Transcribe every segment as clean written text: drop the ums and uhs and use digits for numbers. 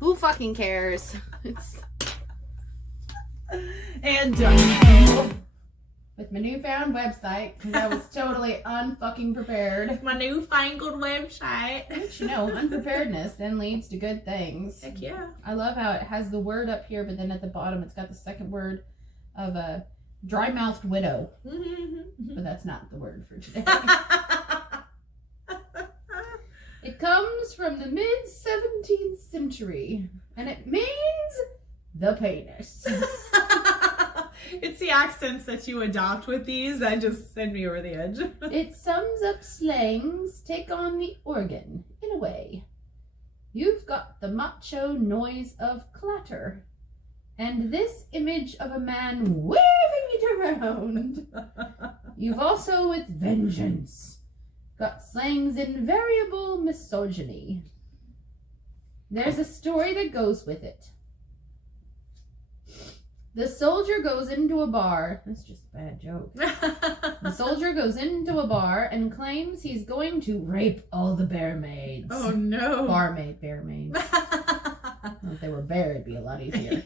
Who fucking cares? It's And with my newfound website, because I was totally unfucking prepared. my newfangled website. Which, you know, unpreparedness then leads to good things. Heck yeah. I love how it has the word up here, but then at the bottom it's got the second word of a dry-mouthed widow. But that's not the word for today. It comes from the mid-17th century, and it means the penis. It's the accents that you adopt with these that just send me over the edge. It sums up slangs, take on the organ, in a way. You've got the macho noise of clatter, and this image of a man waving it around. You've also, with vengeance, got slang's invariable misogyny. There's a story that goes with it. The soldier goes into a bar. That's just a bad joke. The soldier goes into a bar and claims he's going to rape all the barmaids. Oh no. Barmaids. If they were bear, it'd be a lot easier.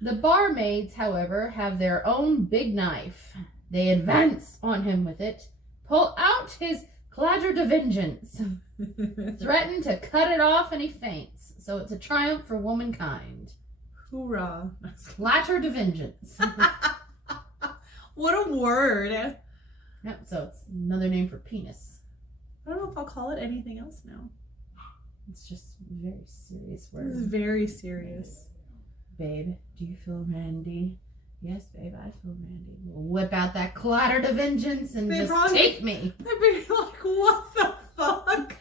The barmaids, however, have their own big knife. They advance on him with it, pull out his clatter de vengeance, threaten to cut it off, and he faints. So it's a triumph for womankind. Hoorah. Clatter de vengeance. What a word. Yep, so it's another name for penis. I don't know if I'll call it anything else now. It's just a very serious This is word. very serious. Babe, do you feel randy? Yes, babe, I feel randy. We'll whip out that clatter de vengeance and They just probably- take me. I'd be like, what the fuck?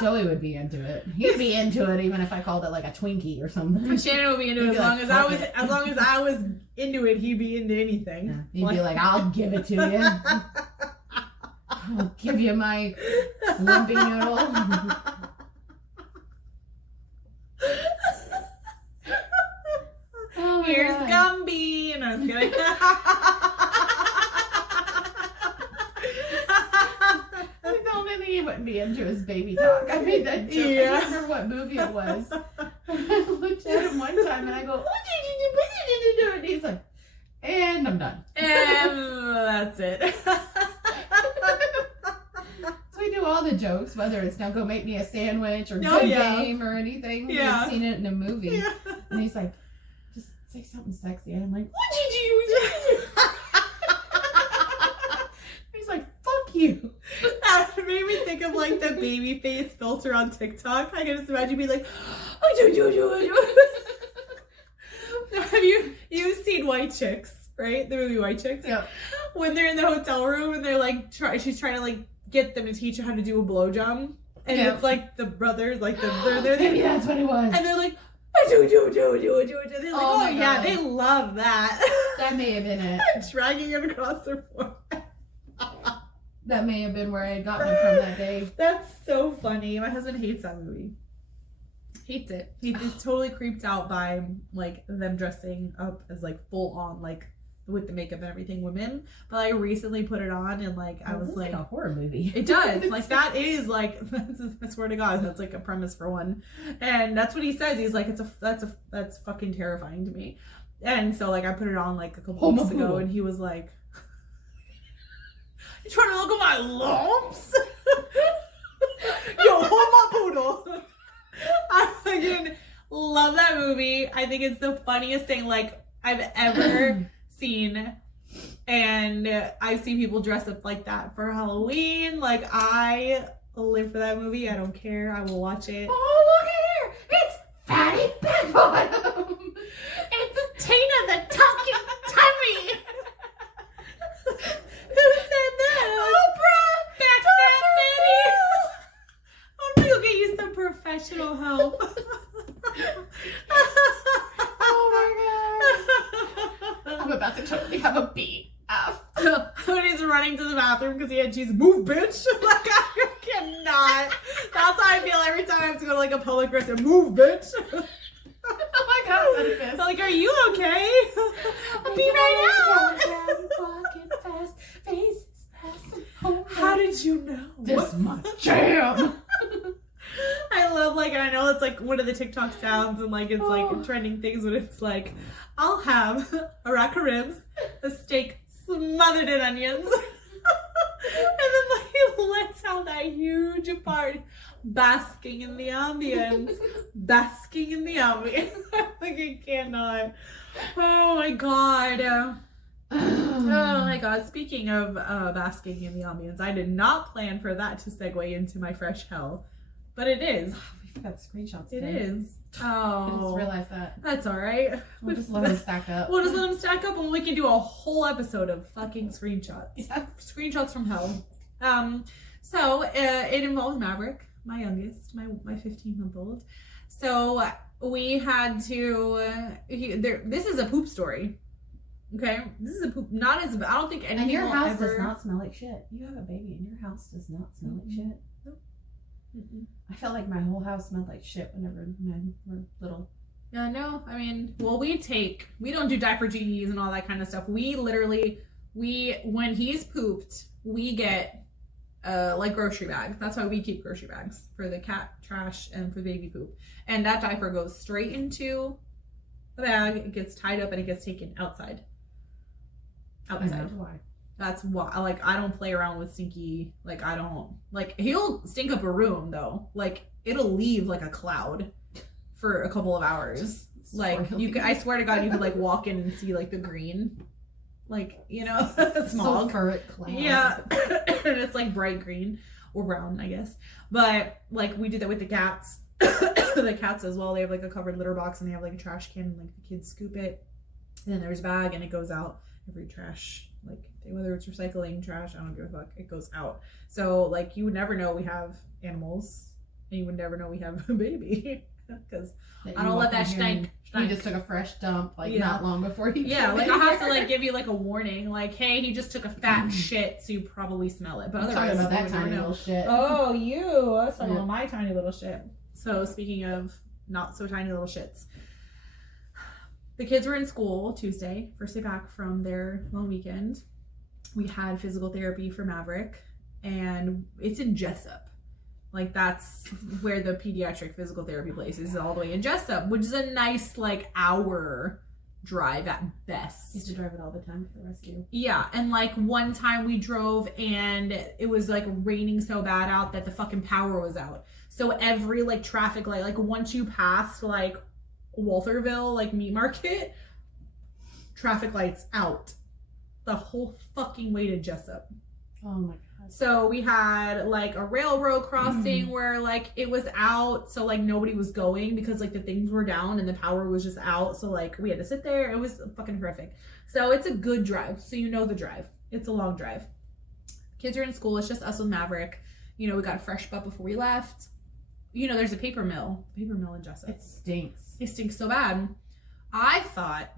Joey would be into it. He'd be into it even if I called it like a Twinkie or something. Shannon would be into He'd it be as long like, as I "Fuck was it." as long as I was into it, he'd be into anything. Yeah, he'd be like, I'll give it to you. I'll give you my lumpy noodle. Oh my Here's God. Gumby, and I was kidding. The only thing he wouldn't be into is baby talk. I made that joke. I Yeah. don't remember what movie it was. I looked at him one time and I go, what did you do? What did you do? And he's like, and I'm done. And that's it. So we do all the jokes, whether it's now go make me a sandwich or Oh, good yeah. game or anything. Yeah. We've seen it in a movie. Yeah. And he's like, just say something sexy. And I'm like, what did you do? He's like, fuck you. That made me think of like the baby face filter on TikTok. I can just imagine being like, oh, Have you've seen White Chicks, right? The movie White Chicks? Yeah. When they're in the hotel room and they're like she's trying to like get them to teach her how to do a blowjob. And Yeah. it's like the brothers, like they're Maybe that's what it was. and they're like, do. They're like, Oh my yeah, God. they love that. That may have been it. Dragging it across their forehead. That may have been where I had gotten it from that day. That's so funny. My husband hates that movie. Hates it. He's totally creeped out by like them dressing up as like full on like with the makeup and everything women. But I recently put it on and like I was It's like, a horror movie. it does. Like that is like I swear to God, that's like a premise for one. And that's what he says. He's like, that's fucking terrifying to me. And so like I put it on like a couple weeks ago and he was like, you trying to look at my lumps? Yo, hold my poodle. I fucking love that movie. I think it's the funniest thing like I've ever seen. And I've seen people dress up like that for Halloween. Like I live for that movie. I don't care. I will watch it. Oh, look at her! It's Fatty Bottom! It's Tina the Talking Tummy. Who said that? Oprah! Back that Betty! I'm gonna go get you some professional help. Oh my God. I'm about to totally have a beat. When he's running to the bathroom because he had cheese, move, bitch! Like I cannot. That's how I feel every time I have to go to like a public restroom. Move, bitch! Oh my God, I'm pissed. Like, are you okay? I'll be right out. How did you know? This much jam. like, I know it's like one of the TikTok sounds and like it's like trending things, but it's like, I'll have a rack of ribs, a steak smothered in onions, and then like he lets out that huge fart, basking in the ambience, basking in the ambience. Like I cannot. Oh my god. Oh my god. Speaking of basking in the ambience, I did not plan for that to segue into my fresh hell, but it is. We've got screenshots. It is. Oh, I just realized that. That's all right. We'll just let them stack up. We'll just let them stack up, and we can do a whole episode of fucking screenshots. Yeah. Screenshots from hell. So it involves Maverick, my youngest, my 15-month-old. So we had to. This is a poop story. Okay, this is a poop. Not as. I don't think anything. And your will house ever... does not smell like shit. You have a baby, and your house does not smell like shit. Nope. I felt like my whole house smelled like shit whenever men were little. Yeah, no, I mean, well, we don't do diaper GEs and all that kind of stuff. We literally, when he's pooped, we get, like grocery bags. That's why we keep grocery bags for the cat trash and for baby poop. And that diaper goes straight into the bag, it gets tied up, and it gets taken outside. Outside. Why? That's why, like, I don't play around with stinky, like, I don't, like, he'll stink up a room, though. Like, it'll leave, like, a cloud for a couple of hours. Like, I swear to God, you could, like, walk in and see, like, the green, like, you know, smog. Sulfuric cloud. Yeah. And it's, like, bright green, or brown, I guess. But, like, we do that with the cats. The cats as well, they have, like, a covered litter box, and they have, like, a trash can, and, like, the kids scoop it. And then there's a bag, and it goes out every trash, like, whether it's recycling, trash, I don't give a fuck, it goes out. So, like, you would never know we have animals, and you would never know we have a baby, because I don't let that stink. He just took a fresh dump, like, not long before he came like, in I have to, here. like, give you, like, a warning, like, hey, he just took a fat shit, so you probably smell it, but I'm otherwise, talking about that you would tiny never know. little shit. Oh, you, I was talking about my tiny little shit. So, speaking of not so tiny little shits, the kids were in school Tuesday, first day back from their long weekend. We had physical therapy for Maverick, and it's in Jessup. Like, that's where the pediatric physical therapy place is, all the way in Jessup, which is a nice, like, hour drive at best. I used to drive it all the time for the rescue. Yeah, and, like, one time we drove, and it was, like, raining so bad out that the fucking power was out. So every, like, traffic light, like, once you passed, like, Waltherville, like, meat market, traffic lights out. The whole fucking way to Jessup. Oh my god. So we had, like, a railroad crossing where, like, it was out, so, like, nobody was going because, like, the things were down and the power was just out. So, like, we had to sit there. It was fucking horrific. So it's a good drive. So you know the drive. It's a long drive. Kids are in school. It's just us with Maverick. You know, we got a fresh butt before we left. You know, there's a paper mill in Jessup. It stinks. It stinks so bad. I thought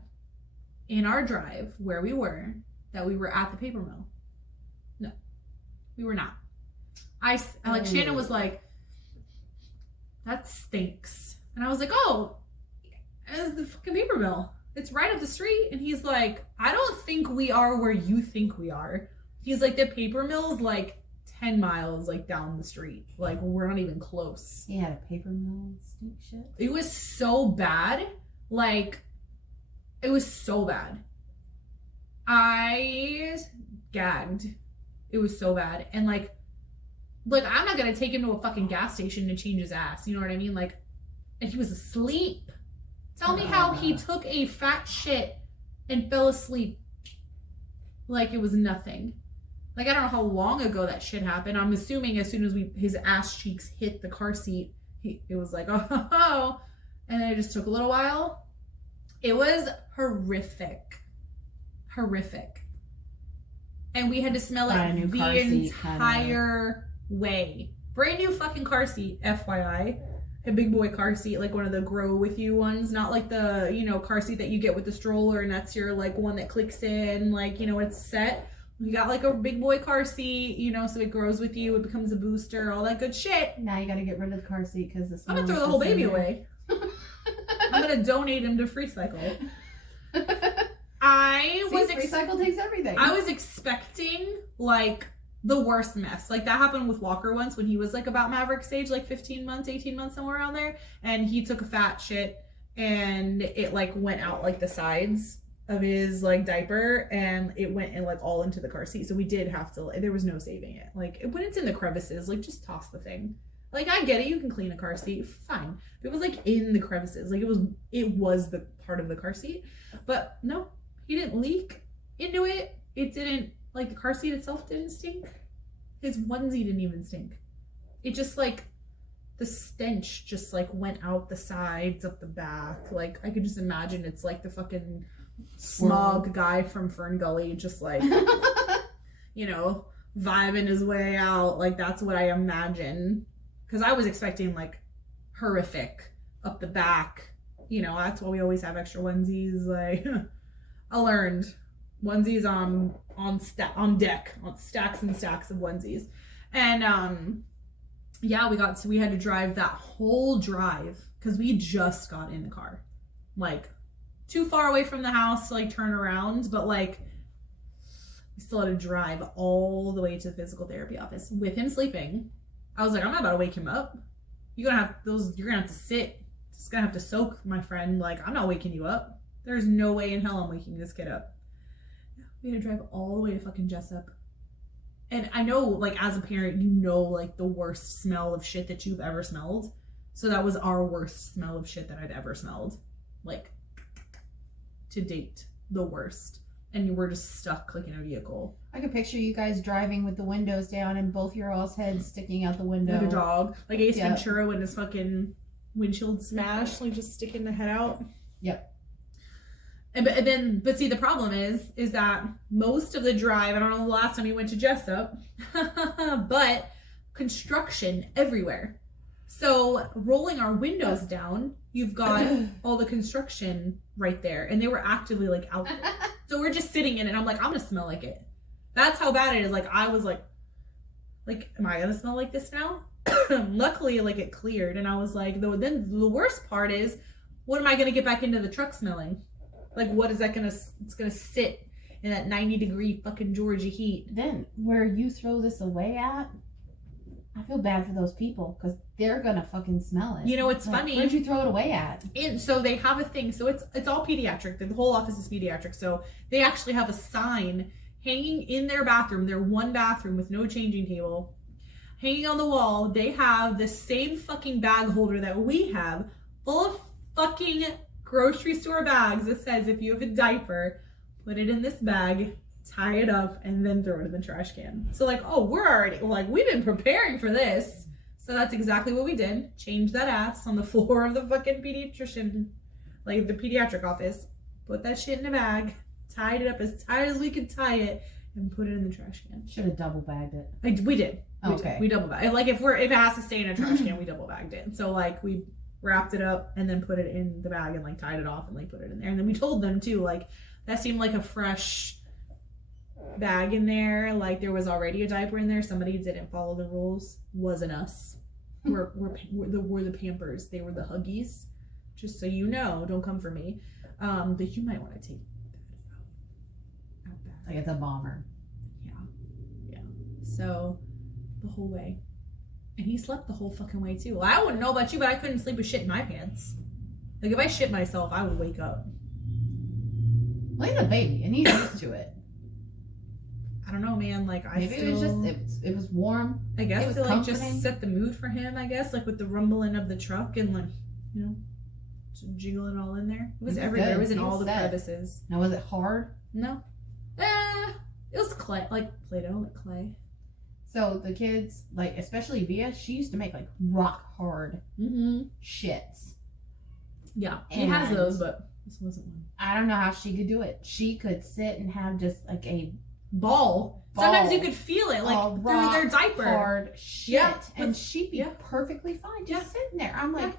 in our drive where we were that we were at the paper mill. No, we were not. Shannon was like, that stinks. And I was like, oh, it's the fucking paper mill. It's right up the street. And he's like, I don't think we are where you think we are. He's like, the paper mill's like 10 miles like down the street. Like, we're not even close. He had a paper mill stink shit. It was so bad. Like, it was so bad. I gagged. It was so bad. And like I'm not gonna take him to a fucking gas station to change his ass. You know what I mean? Like, and he was asleep. Tell me how he took a fat shit and fell asleep like it was nothing. Like, I don't know how long ago that shit happened. I'm assuming as soon as his ass cheeks hit the car seat, it was like, oh, and then it just took a little while. It was horrific. And we had to smell it the entire way. Brand new fucking car seat, FYI. A big boy car seat, like one of the grow with you ones, not like the, you know, car seat that you get with the stroller and that's your like one that clicks in, like, you know, it's set. We got like a big boy car seat, you know, so it grows with you, it becomes a booster, all that good shit. Now you gotta get rid of the car seat because I'm gonna throw the whole baby away. I'm gonna donate him to FreeCycle. Recycle takes everything. I was expecting like the worst mess. Like that happened with Walker once when he was like about Maverick's age, like 15 months, 18 months, somewhere around there. And he took a fat shit and it like went out like the sides of his like diaper and it went in like all into the car seat. So we did have to, there was no saving it. Like when it's in the crevices, like just toss the thing. Like I get it, you can clean a car seat, fine. But it was like in the crevices, like it was the part of the car seat. But no, he didn't leak into it. It didn't, like the car seat itself didn't stink. His onesie didn't even stink. It just like the stench just like went out the sides, up the back. Like I could just imagine it's like the fucking smog guy from Fern Gully, just like you know, vibing his way out. Like that's what I imagine. Because I was expecting like horrific up the back. You know, that's why we always have extra onesies. Like I learned onesies on deck, on stacks and stacks of onesies. And yeah, we had to drive that whole drive because we just got in the car. Like too far away from the house to like turn around, but like we still had to drive all the way to the physical therapy office with him sleeping. I was like, I'm not about to wake him up. You're gonna have to sit. It's gonna have to soak, my friend. Like, I'm not waking you up. There's no way in hell I'm waking this kid up. We had to drive all the way to fucking Jessup. And I know, like, as a parent, you know, like, the worst smell of shit that you've ever smelled. So that was our worst smell of shit that I'd ever smelled. Like, to date, the worst. And you were just stuck, like, in a vehicle. I could picture you guys driving with the windows down and both your all's heads sticking out the window. Like a dog. Like Ace Ventura when his fucking windshield smashed, like just sticking the head out. Yep. But see, the problem is that most of the drive, I don't know the last time you went to Jessup, but construction everywhere. So rolling our windows down, you've got all the construction right there. And they were actively like out there. So we're just sitting in it and I'm like, I'm gonna smell like it. That's how bad it is. Like I was like, am I gonna smell like this now? Luckily, like it cleared and I was like, then the worst part is, what am I gonna get back into the truck smelling? Like what is that it's gonna sit in that 90-degree fucking Georgia heat. Then where you throw this away at, I feel bad for those people because they're gonna fucking smell it. You know, it's like, funny. Where'd you throw it away at? And so they have a thing. So it's all pediatric. The whole office is pediatric. So they actually have a sign hanging in their bathroom. Their one bathroom with no changing table. Hanging on the wall. They have the same fucking bag holder that we have, full of fucking grocery store bags that says if you have a diaper, put it in this bag, tie it up, and then throw it in the trash can. So like, oh, we've been preparing for this. So that's exactly what we did. Change that ass on the floor of the fucking pediatrician, like the pediatric office. Put that shit in a bag, tied it up as tight as we could tie it, and put it in the trash can. Should have double bagged it. We did. Okay. We double bagged. Like if it has to stay in a trash can, we double bagged it. So like we wrapped it up and then put it in the bag and like tied it off and like put it in there. And then we told them too, like that seemed like a fresh bag in there. Like there was already a diaper in there. Somebody didn't follow the rules. Wasn't us. We're the Pampers. They were the Huggies. Just so you know, don't come for me. But you might want to take that out back. Like it's a bomber. Yeah. So the whole way. And he slept the whole fucking way too. Well, I wouldn't know about you, but I couldn't sleep with shit in my pants. Like if I shit myself, I would wake up. Well, he's a baby and he's used to it. I don't know, man. Like Maybe it was just it was warm. I guess it was to like comforting. just set the mood for him. I guess like with the rumbling of the truck and like just jiggling all in there. It was everywhere. Good. It was in He all was the set. crevices. Now was it hard? No, it was clay, like Play-Doh, like clay. So the kids, like especially Via, she used to make like rock hard shits. Yeah, he has And- those, but this wasn't one. I don't know how she could do it. She could sit and have just like a Ball. Sometimes you could feel it, like through their diaper. hard shit, Yeah, and she'd be yeah. perfectly fine just Yeah. sitting there. I'm like,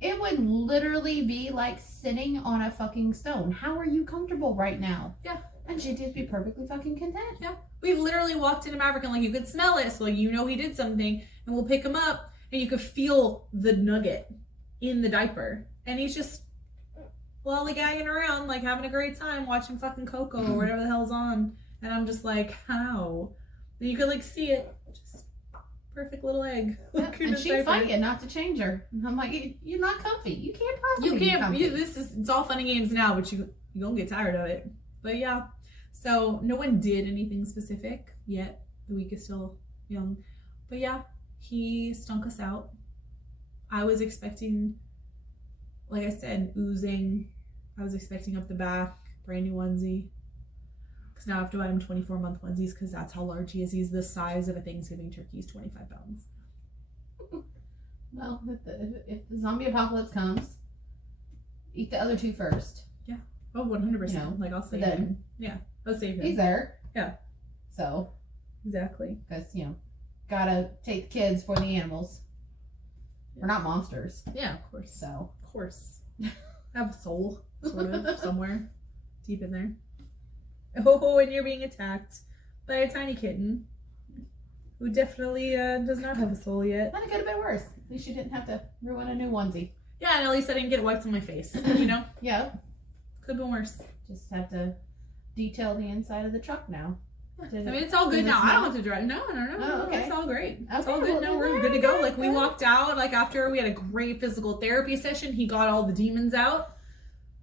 it would literally be like sitting on a fucking stone. How are you comfortable right now? Yeah. And she'd just be perfectly fucking content. We've literally walked into Maverick and like you could smell it, so like you know he did something, and we'll pick him up, and you could feel the nugget in the diaper, and he's just lollygagging around, like having a great time watching fucking Coco or whatever the hell's on, and I'm just like, how? And you could like see it. Just perfect little egg. Yeah, and she'd fight you not to change her. And I'm like, you're not comfy. You can't possibly be comfy. It's all fun and games now, but you don't get tired of it. But yeah. So no one did anything specific yet. The week is still young. But yeah, he stunk us out. I was expecting, like I said, oozing. I was expecting up the back, brand new onesie. Because now I have to buy him 24-month onesies because that's how large he is. He's the size of a Thanksgiving turkey. He's 25 pounds. Well, if the zombie apocalypse comes, eat the other two first. Yeah. Oh, 100%. You know, like, I'll save then him. Yeah. I'll save him. He's there. Yeah. So. Exactly. Because, gotta take the kids for the animals. We're not monsters. Yeah, of course. So. Of course. I have a soul, sort of, somewhere deep in there. Oh, and you're being attacked by a tiny kitten who definitely does not have a soul yet. That could have been worse. At least you didn't have to ruin a new onesie. Yeah, and at least I didn't get it wiped on my face, Yeah. Could have been worse. Just have to detail the inside of the truck now. I mean, it's all good now. I don't have to drive. No. Oh, okay. It's all great. It's Okay, all good now. We're good to go. Like, we walked out, like, after we had a great physical therapy session. He got all the demons out.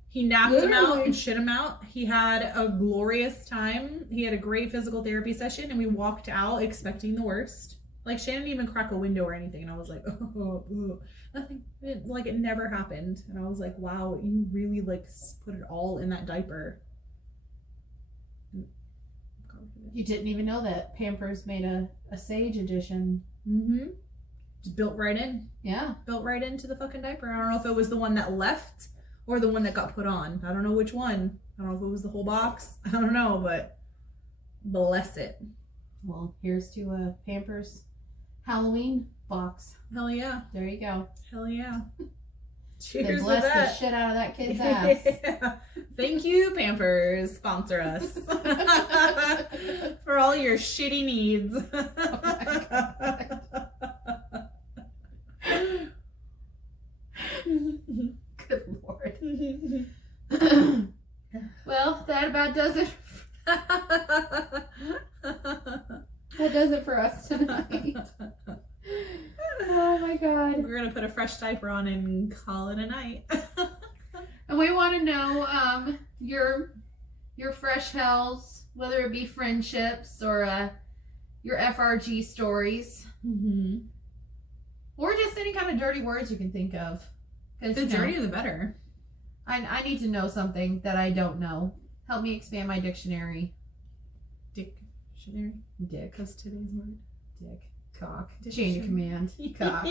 He napped him out and shit him out. He had a glorious time. He had a great physical therapy session, and we walked out expecting the worst. Like, Shannon didn't even crack a window or anything, and I was like, nothing. It never happened. And I was like, wow, you really, like, put it all in that diaper. You didn't even know that Pampers made a Sage edition. Mm-hmm. Just built right in. Yeah. Built right into the fucking diaper. I don't know if it was the one that left or the one that got put on. I don't know which one. I don't know if it was the whole box. I don't know, but bless it. Well, here's to a Pampers Halloween box. Hell yeah. There you go. Hell yeah. They Cheers to blessed the that. shit out of that kid's ass. Yeah. Thank you, Pampers. Sponsor us. For all your shitty needs. Good Lord. Well, that about does it. That does it for us tonight. Oh my God. We're gonna put a fresh diaper on and call it a night. And we want to know your fresh hells, whether it be friendships or your FRG stories, or just any kind of dirty words you can think of. The dirtier the better. I need to know something that I don't know. Help me expand my dictionary. Dictionary. Dick. Because today's word. Dick. Cock. Change of command. Cock.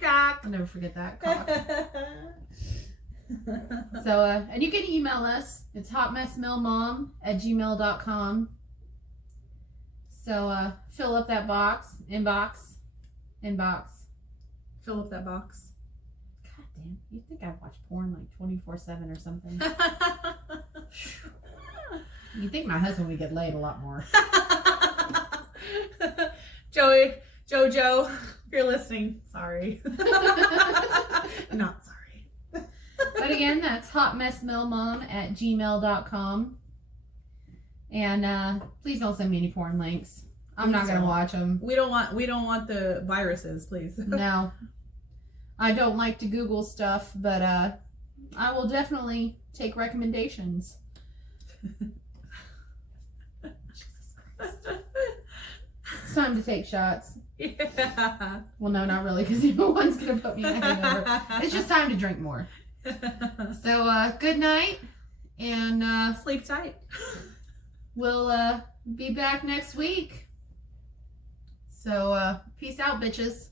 Cock. I'll never forget that. Cock. So, and you can email us. It's hotmessmillmom@gmail.com. So, fill up that box. Inbox. Fill up that box. God damn. You think I watch porn like 24/7 or something? You think my husband would get laid a lot more. Jojo, if you're listening, sorry. Not sorry. But again, that's hotmessmillmom@gmail.com. And please don't send me any porn links. I'm not gonna watch them. We don't want the viruses, please. No. I don't like to Google stuff, but I will definitely take recommendations. Jesus Christ. It's time to take shots. Yeah. Well, no, not really, because no one's gonna put me in a hangover. It's just time to drink more. So, good night, and sleep tight. We'll be back next week. So, peace out, bitches.